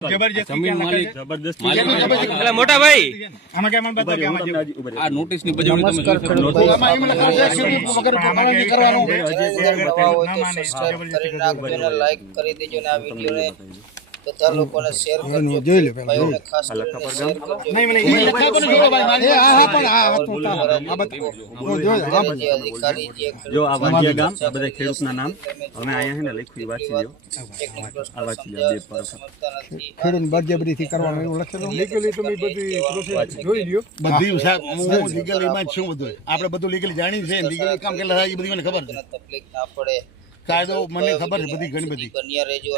જમીન માલિક એટલે મોટા ભાઈ આમાં કેમ બતાવો કે આમાં આ નોટિસ ની બજાવણી તમે જોઈ શકો લાઈક કરી દેજો ને આ વિડિયો ને બધા લોકોને શેર કરજો જોઈ લે ભાઈઓને ખાસ કરીને શેર કરજો નહીં મને એ લખા કોને જોડો ભાઈ મારે આ પણ આ ટોટા આ બતાવો જો અધિકારી જે જો આ વાંજિયા ગામ આ બધા ખેડૂતના નામ અમે આયા હે ને લખ્યું વાંચી લ્યો આ વાંચી લ્યો બે પર ખેડૂત બળજબરીથી કરવાનું એવું લખેલું લીગલી તમે બધી પ્રોસેસ જોઈ લ્યો બધી હું લીગલી માં છું બધું આપણે બધું લીગલી જાણી છે લીગલી કામ કેટલા થાય એ બધી મને ખબર છે તકલીફ ના પડે કાયદો મને ખબર છે બધી ઘણી બધી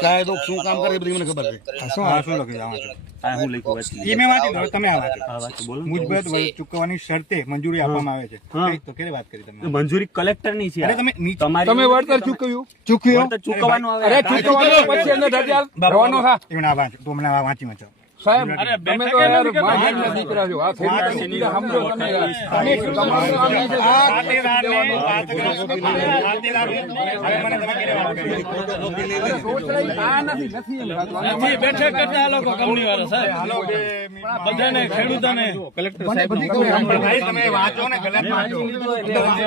કાયદો શું કામ કરે એ બધી મને ખબર છે શું લખ્યું આ હું લખ્યું વાંચી એ મેં વાંચી દો તમે આ આ વાંચી બોલો મુજબત ચૂકવવાની શરતે મંજૂરી આપવામાં આવે છે તો કેવી વાત કરી તમે મંજૂરી કલેક્ટર ની છે અરે તમે તમે વળતર ચૂક્યું ચૂકવવાનું આવે અરે ચૂકવવાનું પછી અંદર રજા ભરવાનો હા એમને આ વાંચ તો મને આ વાંચી વાંચો સાહેબ તમે તો યાર માનના દીકરા છો આ ખેડૂત સમજો તમે તમારું આ ખાતેદારને વાત કરો ખાતેદાર હવે મને તમે કેરે વાત કરી આ નથી બેઠક કરતા લોકો કંપની વાળા સાહેબ હાલો બધાને ખેડૂતોને કલેક્ટર સાહેબ ભાઈ તમે વાંચો ને ગલત વાંચો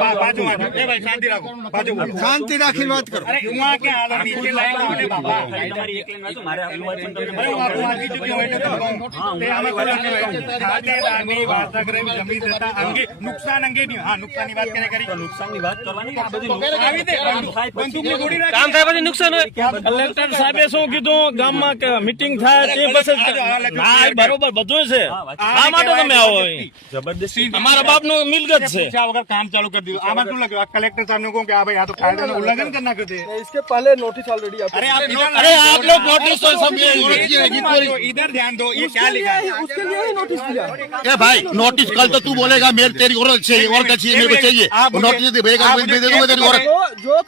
પાછો વાંચો એ ભાઈ શાંતિ રાખો પાછો શાંતિ રાખીને વાત કરો અરે હું આ કે હાલો નીચે લાઈન આવો ને બાપા તમારી એકલી વાંચો મારે આટલું વાંચી તમને વાંચી ચૂક્યો હોય નુકસાન અંગે નુકસાનની વાત કરી નુકસાનની વાત કરવાની આ બધી કામ થાય પછી નુકસાન હોય કલેક્ટર સાહેબે શું કીધું ગામમાં કે મીટિંગ થાય તે પછી ના બરોબર બધું છે આ માટે તમે આવો જબરદસ્તી અમારા બાપનું મિલકત છે વગર કામ ચાલુ કરી દીધું આમાં શું લખ્યું કલેક્ટર સાહેબ ને કહું કે આ ભાઈ આ તો કાયદાનું ઉલ્લંઘન करना करते इसके पहले नोटिस ऑलरेडी अरे आप लोग नोटिस तो सब इधर ध्यान दो ये क्या लिखा है उसके लिए ही नोटिस दिया ए भाई नोटिस कल तो तू बोलेगा मेरी तेरी औरत चाहिए और क्या चाहिए मेरे को चाहिए नोटिस दे भेजेगा मैं दे दूंगा तेरी औरत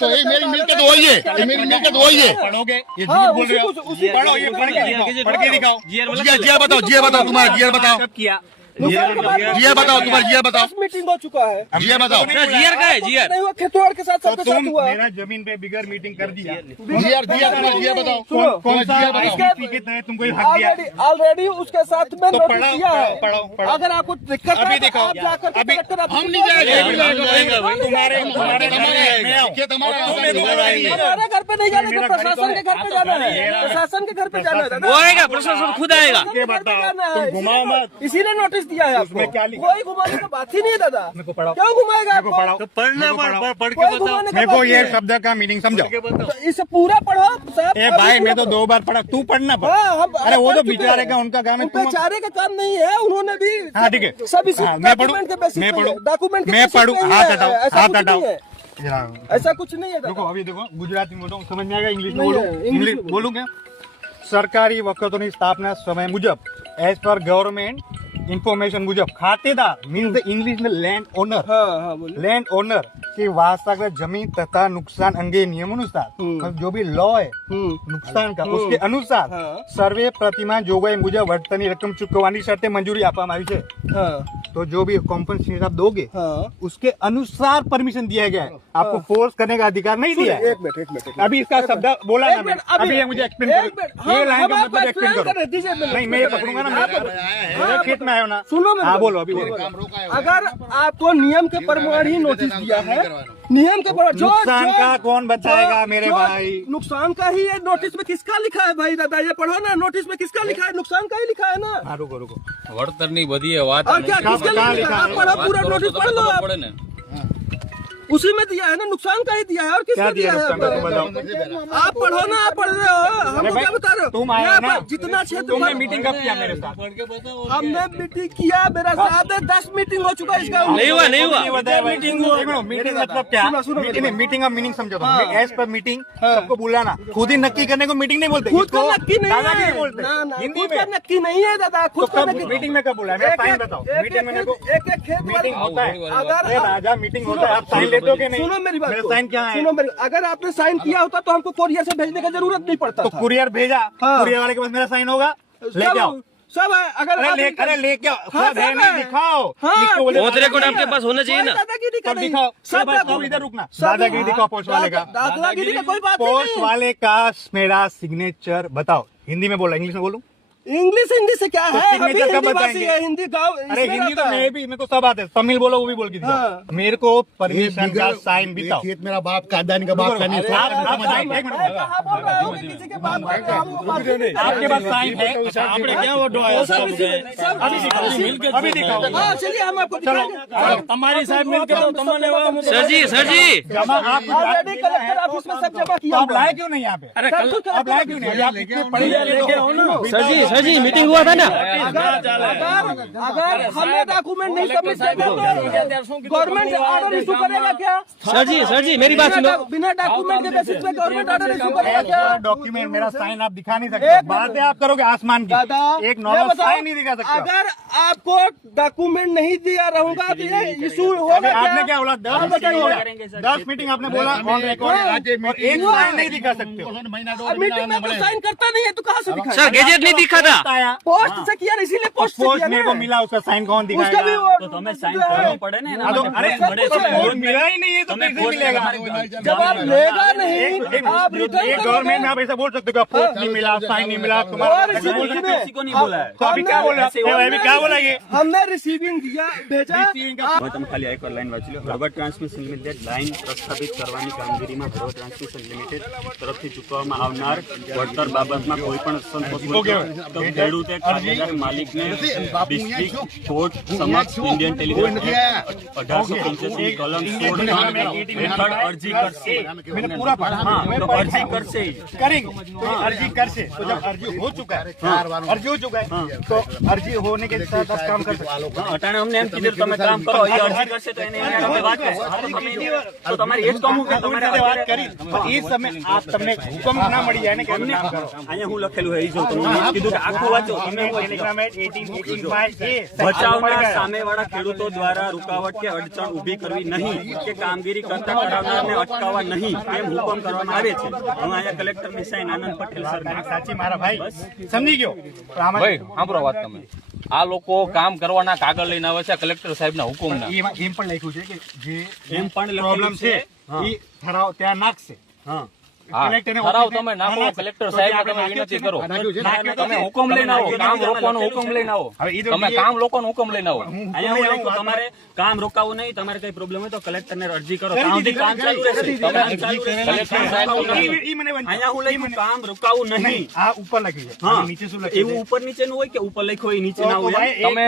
तो ये मेरी मिलकत वही है ये मेरी मिलकत वही है पढ़ोगे ये झूठ बोल रहे हो पढ़ो ये पढ़ के दिखाओ जिया बताओ जिया बताओ तुम्हारा जिया बताओ जिया बताओ तुम्हारा जिया बताओ मीटिंग हो चुका है जिया बताओ જીઆર का है जीआर नहीं हुआ खेतवाड़ के साथ सबके साथ हुआ मेरा जमीन पे बिगर मीटिंग कर दिया जिया जिया तुम्हारा जिया बताओ कौन सा इसके तहत तुमको हक दिया ऑलरेडी उसके साथ में तो नोटिस दिया है पढ़ो अगर आपको दिक्कत है तो आप जाकर के कलेक्टर हम नहीं जाएंगे तुम्हारे हमारे घर पे नहीं जाना, प्रशासन के घर पे जाना है, प्रशासन के घर पे जाना है वो आएगा प्रशासन खुद आएगा ये बताओ तुम घुमाओ मत इसीलिए नोटिस दिया है आपको क्या लिखा? कोई घुमाने की बात ही नहीं है दादा क्यों घुमाएगा आपको कोई घुमाने मेरे का को ये शब्द का मीनिंग समझाओ तो इसे पूरा पढ़ो साहब ए भाई मैं तो 2 बार पढ़ा तू पढ़ना पड़ अरे वो तो बेचारे का उनका काम है बेचारे का काम नहीं है उन्होंने भी हाँ ठीक है सब इसी मैं पढ़ूं डॉक्यूमेंट के बेसिस मैं पे पढ़ूं डॉक्यूमेंट के मैं बेसिस पढ़ूं पे ही हाथ है, हटाओ ऐसा हाथ कुछ हटाओ नहीं है, ऐसा कुछ नहीं है देखो अभी देखो गुजराती में बोलूं समझ में आएगा इंग्लिश में नहीं बोलूं है, इंग्लिश इंग्लिश बोलूं क्या सरकारी वकीलों स्थापना समय मुजब एज पर गवर्नमेंट इंफॉर्मेशन मुजब खातेदार मीन्स इंग्लिश में लैंड ओनर हाँ बोलिए लैंड ओनर की वास्तविक जमीन तथा नुकसान अंगे नियमानुसार जो भी लॉ है नुकसान का उसके अनुसार सर्वे प्रतिमान जोगवाई मुजब वर्तनी रकम चुकवानी शर्तें मंजूरी આપવામાં આવી છે तो जो भी कॉम्पनसेशन आप दोगे उसके अनुसार परमिशन दिया गया है आपको फोर्स करने का अधिकार नहीं दिया है एक मिनट अभी इसका शब्द बोला ना मैंने अभी ये मुझे एक्सप्लेन करो ये लाइन का मतलब एक्सप्लेन करो नहीं मैं ये पकड़ूंगा ना मेरे खेत में आयो ना सुनो हाँ बोलो अभी बोलो अगर आपको नियम के प्रमाण ही नोटिस दिया है नियम के प्रमाण नुकसान का कौन बताएगा मेरे भाई नुकसान का ही है नोटिस में किसका लिखा है भाई दादा ये पढ़ो ना नोटिस में किसका लिखा है नुकसान का ही लिखा है ना हाँ रुको रुको વળતર ની બધી વાત और क्या किसका लिखा है आप पढ़ो पूरा नोटिस पढ़ लो आप। પડે ને उसी में दिया है ना नुकसान का ही दिया है और क्या किसका दिया दिया है नुकसान का तुम बताओ आप पढ़ो ना आप पढ़ रहे हो हम क्या बता रहे हो तुम आए यहाँ ना पर जितना क्षेत्र तुमने मीटिंग कब किया मेरे साथ हमने मीटिंग किया मेरा साथ 10 मीटिंग हो चुका है इसका नहीं हुआ नहीं हुआ मीटिंग मतलब क्या मीटिंग का मीनिंग समझो एज पर मीटिंग सबको बुलाना खुद ही नक्की करने को मीटिंग नहीं बोलते खुद का नक्की नहीं दादागिरी है बोलते ना, ना, हिंदी खुद में का नक्की नहीं है दादा तो खुद का कब नक्की मीटिंग में कब बोला है टाइम बताओ मीटिंग में मेरे को एक खेत मीटिंग होता है अगर अरे राजा मीटिंग होता है आप साइन लेते हो कि नहीं सुनो मेरी बात मेरा को, साइन क्या है सुनो मेरी अगर आपने साइन किया होता तो हमको कोरियर से भेजने का जरूरत नहीं पड़ता तो था कुरियर भेजा हाँ। कुरियर वाले के पास मेरा साइन होगा लेके आओ सब है अगर अरे लेके आओ हाँ, सब है सब नहीं है। दिखाओ हाँ, जिसको बोले बहुत रिकॉर्ड आपके पास होना चाहिए ना दादागिरी का तब नहीं दिखाओ सब सब इधर रुकना दादागिरी दिखाओ पोस्ट वाले का दादागिरी का कोई बात पोस्ट नहीं वाले का मेरा सिग्नेचर बताओ हिंदी में बोला इंग्लिश में बोलूं इंग्लिश हिंदी से क्या है? अभी सिग्नेचर कब हिंदी भाषी बताएंगे? है, हिंदी गाँव अरे इसमें हिंदी तो रहता है। मैं भी, मेरे को सब आते हैं, तमिल बोलो वो भी बोल के दिखाओ। हाँ। मेरे को परमिशन का साइन बिताओ। खेत मेरा बाप का, अदानी का बाप का नहीं। आप साइन, एक मिनट, कहाँ बोल रहा हूँ कि किसी के बाप का काम वो बात नहीं करता। आपके पास साइन है? આપણે ક્યાં વઢવાયા સાહેબ? अभी दिखाओ। हाँ, चलिए हम आपको दिखाएंगे। તમારી સાહેબ મિલ કે તો તમને सर जी जमा आप ऑलरेडी कलेक्टर ऑफिस में सब जमा किया आप हुआ है। लाए क्यों नहीं यहाँ पे? अरे आप लाए क्यों नहीं? आप इतने पढ़े लिखे हो ना। सर जी मीटिंग हुआ था ना। अगर हमें डॉक्यूमेंट नहीं सबमिट करेगा तो गवर्नमेंट ऑर्डर इशू करेगा क्या? सर जी मेरी बात सुनो। बिना डॉक्यूमेंट के बेसिस पे गवर्नमेंट ऑर्डर इशू करेगा क्या? डॉक्यूमेंट मेरा साइन आप दिखा नहीं सकते। बातें आप करोगे आसमान की, दादा एक मैं नॉर्मल बताऊं, साइन नहीं दिखा सकते। अगर आपको डॉक्यूमेंट नहीं दिया रहूंगा तो ये इशू होगा आपने क्या बोला? 10 आप मीटिंग होगा, बताइए। 10 मीटिंग आपने बोला ऑन रिकॉर्ड, और एक साइन नहीं दिखा सकते हो। अब मीटिंग में तो साइन करता नहीं है तो कहाँ से दिखाएगा? सर गेजेट नहीं दिखा था। आया पोस्ट से किया, इसीलिए पोस्ट से पोस्ट किया मेरे को ना। मिला, उसका साइन कौन उसका भी दिखाएगा? वो તો તમે સાઈન કરવો પડે ને એના માટે अरे सब कुछ है। पोस्ट मिला ही नहीं है तो कैसे मिलेगा? जब आप लेगा नहीं आप रिटर्न एक गवर्नमेंट में आप ऐसा बोल सकते हो कि पोस्ट नहीं मिला, साइन नहीं मिला, तुम्हारा और ऐसा बोल सकते हो? किसी को नहीं बोला है। तो अभी क्या बोल रहे हो? अभी क्या बोला ये? हमने रिसीविंग दिया भेजा। હવે તમે ખાલી એકવાર લાઈન વાંચી લો. હળવદ ટ્રાન્સમિશન લિમિટેડ લાઈન પ્રસ્થાપિત કરવાની કામગીરીમાં હળવદ ટ્રાન્સમિશન લિમિટેડ તરફથી ચૂકવવામાં આવનાર વળતર બાબતમાં કોઈ પણ અસંતોષ હોય તો ખેડૂતે કાર્યકારી માલિકને ડિસ્ટ્રિક્ટ કોર્ટ સમક્ષ ઇન્ડિયન ટેલિગ્રાફ 1885 કલમ 16 હેઠળ અરજી કરશે. मैंने पूरा पढ़ा। હા, मैं તો पढ़ा અરજી हूँ। કરશે જ. करेंगे तो ये अर्जी कर से, तो जब अर्जी हो चुका है, अर्जी हो चुका है, तो अर्जी होने के साथ आप काम कर सकते हो। હા, અટાણે અમને એમ કીધું તમે કામ કરો, એ અરજી કરશે તો એને એના સાથે વાત કરશે. હા, તો તમારે એ જ કહું કે તમારે તમારે વાત કરી, પણ એ સમય આપ તમને હુકમ ના મળી જાય ને કે એમને કામ કરો। અહીંયા હું લખેલું છે એ જો તમને મેં કીધું કે આખું વાંચો તમે એવું કીધું. ટેલિગ્રામ 1885 એ બચાવનાર સામેવાળા ખેડૂતો દ્વારા રૂકાવટ કે અડચણ ઊભી કરવી નહીં કે કામગીરી કરતા કરાવનારને અટકાવવા નહીં તેમ હુકમ કરવામાં આવે છે. હું અહીંયા કલેક્ટરની સાઈન આનંદ પટેલ સર સાચી મારા ભાઈ સમજી ગયો। પણ આમાં ભાઈ સાંભળો વાત તમે। આ લોકો કામ કરવાના કાગળ લઈને આવે છે કલેક્ટર સાહેબના હુકમના। એમાં એમ પણ લખ્યું છે કે જે એમ પણ લખેલું પ્રોબ્લેમ છે હા. એ ઠરાવ ત્યાં નાખશે। હા હા, કલેક્ટરને ઠરાવ ઓફિસે તમે નાખો, નાખશે। કલેક્ટર તો સાહેબને આપણે તમે નાખ્યું વિનંતી છે કરો। નાખ્યું છે। તમે હુકમ લઈને આવો, કામ રોકવાનો હુકમ લઈને આવો। હવે એ તો તમે કામ લોકોનો હુકમ લઈને આવો। અહીંયા હું લખ્યું તમારે કામ રોકાવું નહીં, તમારે કઈ પ્રોબ્લેમ હોય તો કલેક્ટરને અરજી કરો. ત્યાં સુધી કામ ચાલુ રહેશે. તમે કલેક્ટર સાહેબ ઈ મને અહીંયા હું લખ્યું કામ રોકાવું નહીં. આ ઉપર લખ્યું છે, હા અને નીચે શું લખ્યું એવું છે? ઉપર નીચેનું હોય કે ઉપર લખ્યું હોય એ નીચે ના તો હોય ભાઈ, એમ? તમે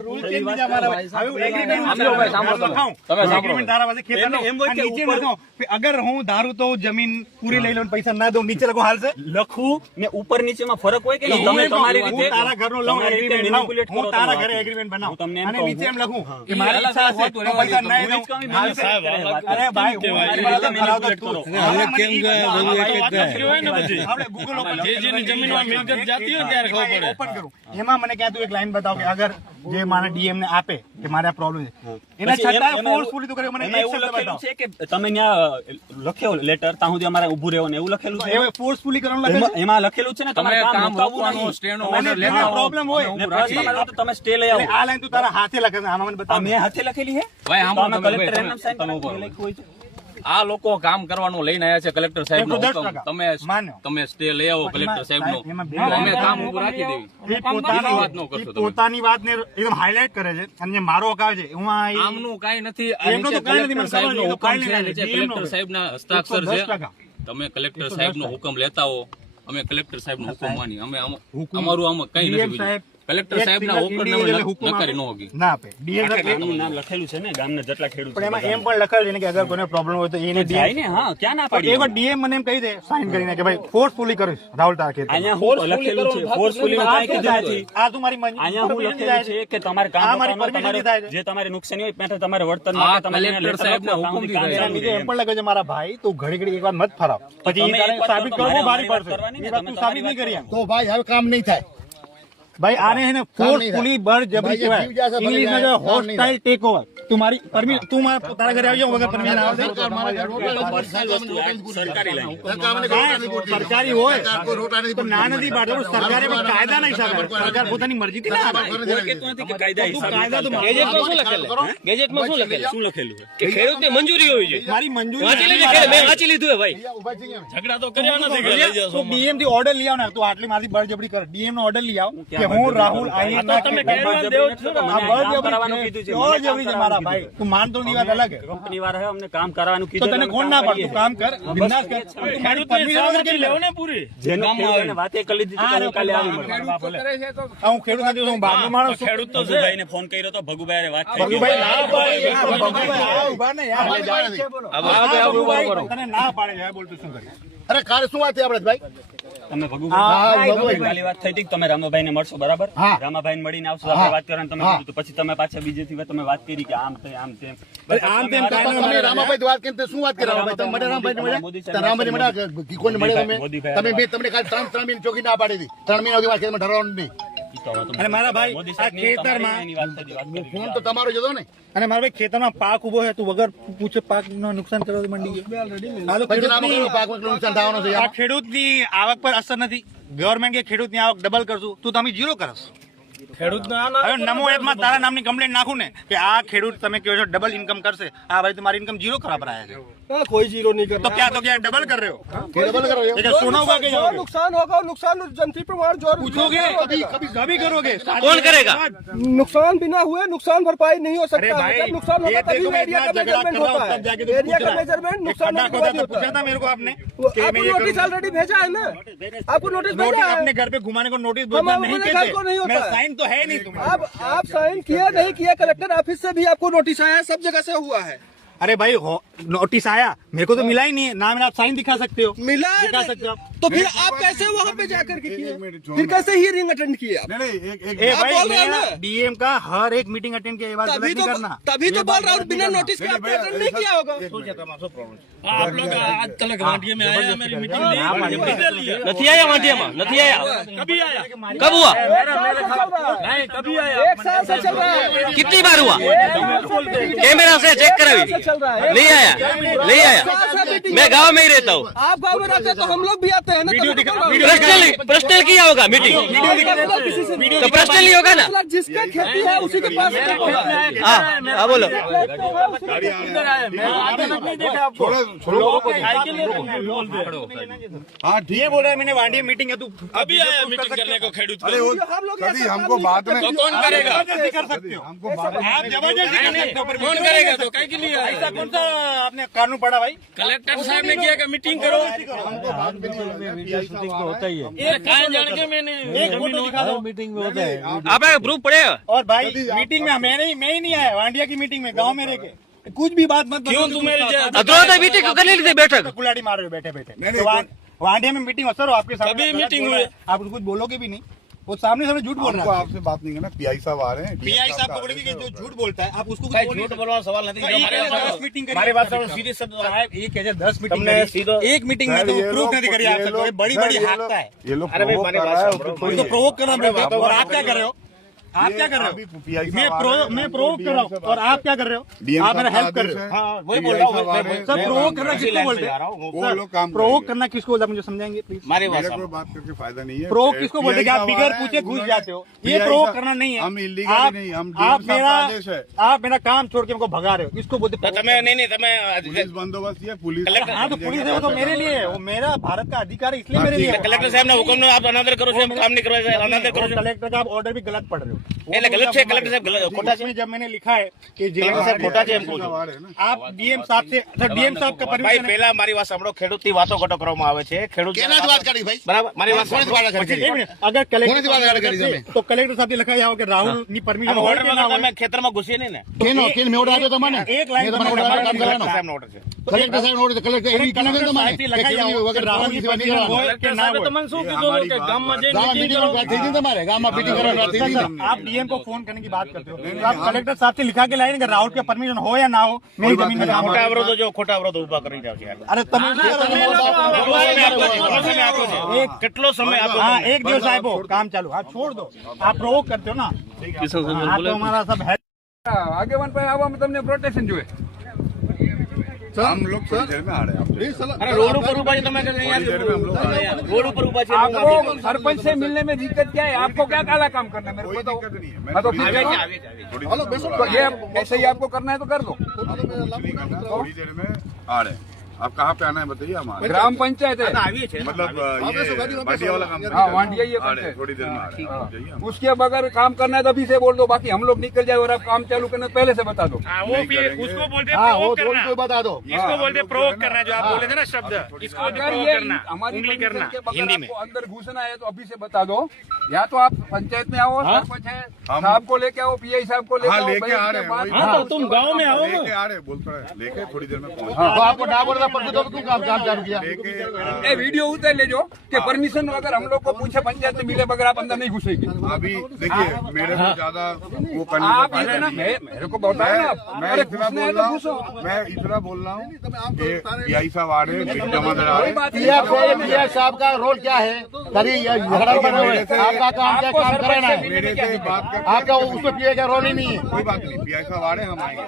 રૂલ ચેન્જ બીજા મારા ભાઈ। હવે agreement સાંભળો ભાઈ, સાંભળો તમે। તમે સાંભળો agreement તારા પાસે ખેતરનો, એમ હોય કે આ નીચે ઉપર- લખો કે અગર હું ધારું તો જમીન પૂરી લઈ લઉં, પૈસા ના દઉં, નીચે લખો હાલશે? લખવું ને ઉપર નીચેમાં ફરક હોય કે નહીં? તમે તમારી હું રીતે તારા ઘરનો લઉં, તમારી રીતે agreement લાવું, manipulate હું કરો તારા તમે ઘરે વાત. agreement હું બનાવું, તમને એમ અને કહું નીચે છું. એમ લખું કે મારી ઈચ્છા હશે તો પૈસા ના દઉં, હાલશે? અરે ભાઈ, હું તમારી મારી રીતે ઠરાવ તો manipulate તું. કરો. હવે કેમ ગયા? આપણે Google open જે જેની જમીનમાં મિલકત જાતી હોય ત્યારે ખબર પડે. ઓપન કરું, એમાં મને ક્યાં તું એક લાઈન બતાવો કે અગર જે મારા ડીએમ ને આપે કે મારે આ પ્રોબ્લેમ છે, એના પછી છતાં એમાં ફોર્સફુલી તો કરે, મને એમાં એક એવું શબ્દ લખેલું બતાવો। છે કે તમે ત્યાં લખ્યો લેટર ત્યાં સુધી અમારે ઊભું રહેવાનું એવું લખેલું છે? એ ફોર્સફુલી કરવાનું લખે એમાં- એમાં લખેલું છે ને તમારે તમે કામ કામ રોકાવવું રોકવાનો નહીં. સ્ટેનો તમારે ઓર્ડર મને લેતા આવો। પ્રોબ્લેમ હોય ને પ્રશ્ન તમારો હોય તો તમે સ્ટે લઈ એટલે આવો. આ લાઈન તું તારા હાથે લખે છે, આમાં મને આ બતાવ। મેં હાથે લખેલી છે ભાઈ, આમ તો અમે તમે કલેક્ટર ભાઈ, એમનેમ સાઈન તમે કરવા ઉભા રહો। લખ્યું હોય છે. આ લોકો કામ કરવાનું લઈને આવ્યા છે કલેક્ટર સાહેબનો 110% હુકમ। તમે માન્યો। તમે સ્ટે લઈ આવો કલેક્ટર સાહેબનો, એમાં બે અમે કામ ઉભું રાખી દેવી। એ પોતાની વાત ન કરશો તમે। પોતાની વાતને એકદમ હાઇલાઇટ કરે છે, અને જે મારો હક આવે છે હું આ આમનું કાંઈ નથી। આ એમનું નીચે તો કાંઈ નથી, કલેક્ટર મને સાહેબનો ખબર હુકમ છે, છે, નીચે DM નો કલેક્ટર સાહેબના હસ્તાક્ષર છે। 110%. તમે કલેક્ટર સાહેબનો હુકમ લેતા હો, અમે કલેક્ટર સાહેબનો હુકમ માની। અમે અમારું આમાં કઈ DM નથી બીજું। સાહેબ કલેક્ટર સાહેબના હુકમ હુકમ નકારી ન હોગી। ના આપે ડીએમ ગામનું નામ લખેલું છે ને ગામના જેટલા ખેડૂત પણ એમાં એમ પણ લખેલું છે ને કે અગર કોઈને પ્રોબ્લેમ હોય તો એને જાય DM ને. હા ક્યાં ના પણ પાડી? એકવાર ડીએમ મને એમ કહી દે સાઇન કરીને કે ભાઈ ફોર્સફુલી કરીશ રાહુલ તારા ખેતર અહીંયા હું લખેલું છે ફોર્સફુલી માં કાંઈ કીધું નથી. આ તું મારી અહીંયા હું લખેલું છે કે તમારે કામ આ મારી કરવાનું, permission તમારે થાય છે. જે તમારે નુકસાની હોય એટલે તમારે વળતર આ માટે તમારે કલેક્ટર લેટર સાહેબના લખો, હુકમથી કામ થાય. ચાલુ નીચે રહે એમ પણ લખે છે મારા ભાઈ તું ઘડી ઘડી એક વાર મત ફરાવ, પછી તમે એ તારે એક વાર સાબિત તો કરવું મારે ભારી વાત પડશે, કરવાની ને, એ વાત તમે તું સાબિત તમારી નહીં કરી આમ। તો ભાઈ હવે કામ નહીં થાય। ભાઈ આને હે ને ફોર્સફુલી બળજબરી ભાઈ, એ જીવ કહેવાય, જશે ભલે ઇંગ્લિશમાં જાય, હોસ્ટાઇલ ટેક ઓવર, तुम्हारी परमिशन तुम तारा घरे આવી જાઓ વગર પરમિશન આવે સરકારી લાઈન સરકારી હોય તો ના નથી પાડતો સરકારે પણ કાયદાના હિસાબે સરકાર પોતાની મરજીથી ના આપે કાયદા હિસાબે ગેજેટમાં શું લખેલું ગેજેટમાં શું લખેલું શું લખેલું છે કે ખેડૂતને મંજૂરી હોવી જોઈએ મારી મંજૂરી વાંચી લીધી મેં વાંચી લીધું હે ભાઈ ઝઘડા તો કર્યા નથી કે લઈ જશો ડીએમ થી ઓર્ડર લઈ આવો ને તો આટલી મારી બળજબરી કર ડીએમ નો ઓર્ડર લઈ આવો કે હું રાહુલ આઈ ના તમે કેરવાન દેવો છો ને આ બળજબરી છે મારા ભાઈ તું માનતો ની વાત અલગ હે કંપની વાળા અમને કામ કરવાનું તો કીધું તને કોણ ના પાડતું કામ કર બિંદાસ કર મારી પરમિશન વગર કેમ લેવો ને પૂરી જેનો ખેડૂતને વાતે કરી દીધી તો કાલે આવી મળે હું ખેડૂત નથી હું બહારનો માણસ છું ખેડૂત તો ભગુભાઈને ફોન કર્યો તો ભગુભાઈ વાત થઈ ભગુભાઈ ના પાડે ભગુભાઈ ઉભા ને યાર ભગુભાઈ તને ના પાડે છે બોલ તું શું કરી અરે કાલે શું વાત છે આપણે ભાઈ તમે ભગુભાઈ કાલે વાત થઈ હતી તમે રામાભાઈને મળશો બરાબર રામાભાઈને મળીને આવશો આપણે વાત કરવાની તમે કીધું તો પછી તમે પાછા બીજેથી તમે વાત કરી કે આમ તેમ આમ તેમ તમે રામાભાઈ વાત કરી શું વાત કરી રામાભાઈ તમે મને રામાભાઈ મળ્યા કોઈને મળ્યા તમે તમને કાલે 3 મહિને ચોકી ના પાડી હતી 3 મહિના સુધી વાત કરી ઢરવાનું નહીં અને મારા ભાઈ આ ખેતરમાં ફોન તો તમારો જ હતો ને અને મારા ભાઈ ખેતરમાં પાક ઉભો છે તું વગર પૂછે પાક નો નુકસાન કરવા મંડી ગયો આ ખેડૂતની આવક પર અસર નથી ગવર્મેન્ટ કે ખેડૂતની આવક ડબલ કરશું તું તમે જીરો કરશ ખેડૂત નમો એપમાં તારા નામની કમ્પ્લેન્ટ નાખું ને કે આ ખેડૂત તમે કહો છો ડબલ ઇન્કમ કરશે આ ભાઈ તમારી ઇન્કમ जीरो खराब रहा है कोई जीरो नहीं कर तो क्या डबल कर रहे हो ડબલ કરો सोना होगा कि जो नुकसान होगा नुकसान जनती प्रमाण जो पूछोगे कभी करोगे कौन करेगा नुकसान बिना हुए नुकसान भरपाई नहीं हो सकता भाई, जब नुकसान होगा ये तभी देखो मैं एरिया का इतना झगड़ा मेजरमेंट कर रहा हूं, होता तब जाके है तो एरिया पूछ का रहा है। मेजरमेंट नुकसान खड्डा होने के खोदा बाद ही तो होता पूछा है। था मेरे को आपने आपको नोटिस ऑलरेडी भेजा है ना आपको नोटिस भेजा नोटिस है अपने घर पे घुमाने को नोटिस हम भेजना अपने नहीं घर को नहीं कहते होता मेरा है। साइन तो है नहीं तुम्हारा आप साइन किया नहीं किया कलेक्टर ऑफिस से भी आपको नोटिस आया है सब जगह से हुआ है अरे भाई नोटिस आया मेरे को तो मिला ही नहीं है ना मेरा आप साइन दिखा सकते हो मिला है दिखा नहीं। सकते हो तो फिर आप कैसे वहाँ पे जाकर के किए फिर कैसे हियरिंग अटेंड किए आप ए आप भाई बोल रहे हो मेरा ना? डीएम का हर एक मीटिंग अटेंड किया ये बात गलत नहीं करना तभी तो बोल रहा हूँ बिना नोटिस के आपने अटेंड नहीं किया होगा आप लोग आज तक वाटिया में आया मेरी मीटिंग ली नहीं आया वाटिया नहीं आया कभी आया कब हुआ नहीं कभी आया एक साल से चल रहा है कितनी बार हुआ कैमरा से चेक करावी चल रहा है नहीं आया नहीं आया मैं गांव में ही रहता हूँ आप गाँव में रहते हैं तो हम लोग भी आते हैं ना पर्सनल किया होगा मीटिंग किसी से तो पर्सनल ही होगा ना जिसका खेती है उसी के पास हाँ बोलो हाँ ये बोल रहा है मैंने वांडी मीटिंग है तू अभी आया मीटिंग करने को खेडूत अरे हम लोग हमको बाद में तो कौन करेगा जबरदस्ती कर सकते हो हमको आप जबरदस्ती कर सकते हो पर कौन करेगा तो कहीं के लिए ऐसा कौन सा आपने कानून पढ़ा भाई कलेक्टर साहब ने किया कि मीटिंग करो ये कहाँ जान के मैंने एक फोटो दिखा दो मीटिंग में होता है आप प्रूफ पड़ेगा और भाई मीटिंग में मैं ही नहीं आया वांडिया की मीटिंग में गांव में रह के कुछ भी बात मत क्यों तुम मेरे अतुल मीटिंग कर ली थी बैठक कुलाड़ी मार रहे हो बैठे बैठे वांडिया में मीटिंग सर आपके सामने कभी गलत मीटिंग बोल रहा है। हुई? आप कुछ बोलोगे भी नहीं वो सामने सामने झूठ बोल रहा है आपसे बात नहीं करना पीआई साहब आ रहे हैं पीआई साहब पकड़ेंगे कि जो झूठ बोलता है आप उसको कुछ बोल नहीं सकते। बोलवा सवाल नहीं दस मीटिंग हमारे बात सीधे शब्द एक है 10 मीटिंग एक मीटिंग में तो प्रूफ नहीं करी आप सकते बड़ी बड़ी हाकता है ये लोग provoke कर रहा है उसको उनको प्रोवोक करना पड़ेगा और आप क्या कर रहे हो आप क्या कर रहे हो मैं प्रोवोक कर रहा हूँ और आप क्या कर रहे हो आप मेरा हेल्प कर रहे हो वही बोल रहा हूँ सर प्रोवोक करना किसको बोलते हैं वो लोग काम प्रोवोक करना किसको बोलते हैं मुझे समझाएंगे प्लीज मेरे को बात करके फायदा नहीं है प्रोवोक किसको बोलते हैं कि आप बिगर पूछे घुस जाते हो ये प्रोवोक करना नहीं है हम इलीगल नहीं हम आप मेरा आदेश है आप मेरा काम छोड़ के हमको भगा रहे हो इसको बोलते हैं पुलिस बंदोबस्त है पुलिस हाँ तो पुलिस है वो तो मेरे लिए है वो मेरा भारत का अधिकार है इसलिए मेरे लिए है। कलेक्टर साहब ने हुक्म आप अनादर करो काम नहीं करो अनादर और कलेक्टर का आप ऑर्डर भी गलत पढ़ रहे हो गलत है कलेक्टर साहब खोटा उसमें जब मैंने लिखा है कि जिला साहब खोटा છે आप डीएम साहब से सर डीएम साहब का ભાઈ परमिशन પહેલા મારી વાત સાંભળો ખેડૂતની વાતો ઘટો કરવામાં આવે છે ખેડૂત કેના જ વાત કરી ભાઈ બરાબર મારી વાત કોની વાત કરી अगर કોની વાત કરી તમે तो कलेक्टर साहब ने लिखा है कि राहुल ની પરમિશન હોય કે ના હોય તમે ખેતરમાં ઘુસી નહીં ને કેનો કેન મેં ઓર્ડર આપ્યો તમને એક લાઈન મેં તમારે ઓર્ડર કામ કરવાનો સાહેબનો ઓર્ડર છે કલેક્ટર સાહેબ ઓર્ડર કલેક્ટર એવી કામ કરે તમારે સાહેબથી લખાઈ જાઓ વગર રાહુલ ની વાત નહીં કરવાનો હોય કે ના હોય તમને શું કીધું કે ગામમાં જઈને ગામમાં મીટિંગ વાત થઈ ગઈ તમારે ગામમાં મીટિંગ કરવાની વાત થઈ ગઈ आप डीएम को फोन करने की बात करते हो तो आप कलेक्टर साहब से लिखा के लाए कि राहुल का परमिशन हो या ना हो मेरी जमीन में काम ખોટા અવરોધો જો ખોટા અવરોધો ઉભા કરી જાવ છે अरे તમે કેટલો સમય આપો हाँ एक दिवस आए काम चालू आप छोड़ दो आप प्रोवोक करते हो ना हाँ तो हमारा सब है આગેવાન પાસે આવવામાં તમને પ્રોટેક્શન જોઈએ. हम लोग थोड़ी देर में आ रहे हैं. अरे रोड पर ऊपर તમે रोड पर ऊपर आपको सरपंच से मिलने में दिक्कत क्या है? आपको क्या काला काम करना है मेरे को कोई बताओ. दिक्कत नहीं है. हाँ, तो फिर थोड़ी देर तो ये ऐसे ही आपको करना है तो कर दो. नहीं करना, थोड़ी देर में आ रहे हैं. आप कहाँ पे आना है बताइए. हमारे ग्राम पंचायत है, मतलब ये बाटिया वाला काम हाँ वांडिया ये आ रहे हैं. पंचायत. थोड़ी देर में आ रहे हैं. जाइए हम उसके बगैर काम करना है तो अभी से बोल दो, बाकी हम लोग निकल जाए और आप काम चालू करना है पहले से बता दो. वो भी उसको बोलते हाँ वो थोड़ी कोई बता दो. इसको बोलते प्रोवोक करना, जो आप बोले थे ना शब्द, इसको बोलते अगर प्रोवोक ये करना, हमारी उंगली करना पंचायत के बगैर हिंदी में. आपको अंदर घुसना है तो अभी से बता दो. या तो आप पंचायत में आओ, सरपंच है हम- साहब को लेके आओ, पीआई साहब को लेके हाँ, आओ. लेके बैठ आ के रहे हैं, बात वही करो. हाँ तो तुम गाँव में आओ. लेके आ रहे हैं. बोलते रहे लेके थोड़ी देर में पहुँच तो आपको ना बोलना पड़ता तो तू काम चालू किया. लेके ये वीडियो उतर ले जो कि परमिशन अगर हम लोग को पूछे पंचायत में मिले बगैर आप अंदर नहीं घुसेगी. अभी देखिए मेरे को ज्यादा वो करने का आप फायदा इतना नहीं है. मेरे को बताओ ना आप. मैं अरे इतना घुसना है बोल तो रहा घुसो. हूँ. मैं इतना बोल रहा हूँ कि पीआई साहब आ रहे हैं, बिग जमादार आ रहे कोई हैं. बात नहीं. पीआई साहब का रोल क्या है? कभी झगड़ा बने हुए आपका काम क्या आपको काम सरपंच कराना से है? मेरे से बात करके आपका उसमें पीआई का रोल ही नहीं है. कोई बात नहीं. पीआई साहब आ रहे हैं, हम आएंगे.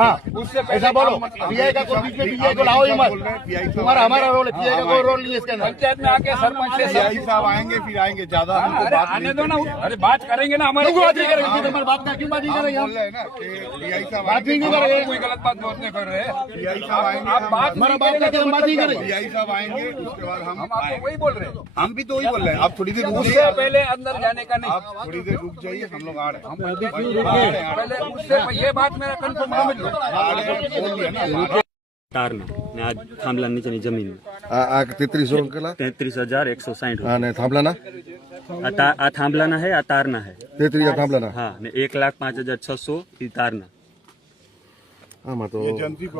हाँ उससे पहले ऐसा बोलो. काम मत करो. पीआई का कोई बीच में पीआई को लाओ ही मत. बोल रहे हैं पीआई साहब तुम्हारा हमारा रोल है, पीआई का कोई रोल नहीं है इसके अंदर. पंचायत में आके सरपंच से पीआई साहब आएंगे, फिर आएंगे. ज्यादा हमको अरे बात आने नहीं दो ना. करनी है. अरे बात करेंगे ना हमारे. क्यों बात नहीं करेंगे? तुम्हारी बात का क्यों बात नहीं हम करेंगे? बोल रहे हैं ना कि पीआई साहब बात आएंगे. नहीं करेंगे. कोई गलत बात नहीं कर रहे हैं. पीआई साहब आएंगे. आप बात हमारा नहीं बात करेंगे करके तो हम बात नहीं मतलब करेंगे. पीआई साहब आएंगे, उसके बाद हम हम आपको आएंगे. वही बोल रहे हैं. हम भी तो वही बोल रहे हैं. आप थोड़ी देर रुक उससे जाइए. पहले अंदर जाने का नहीं. आप थोड़ी देर रुक जाइए. हम लोग आ रहे हैं. पहले उससे ये बात मेरा कंफर्म समझ लो. आ रहे हैं, बोल दिया ना. તારના ને આ થાંભલા નીચેની જમીન આ 3300 અંકલા 33,160 અને થાંભલાના આ થાંભલાના હે, આ તારના હે. 33 થાંભલાના હા ને 1,05,600 ઈ તારના. આમાં તો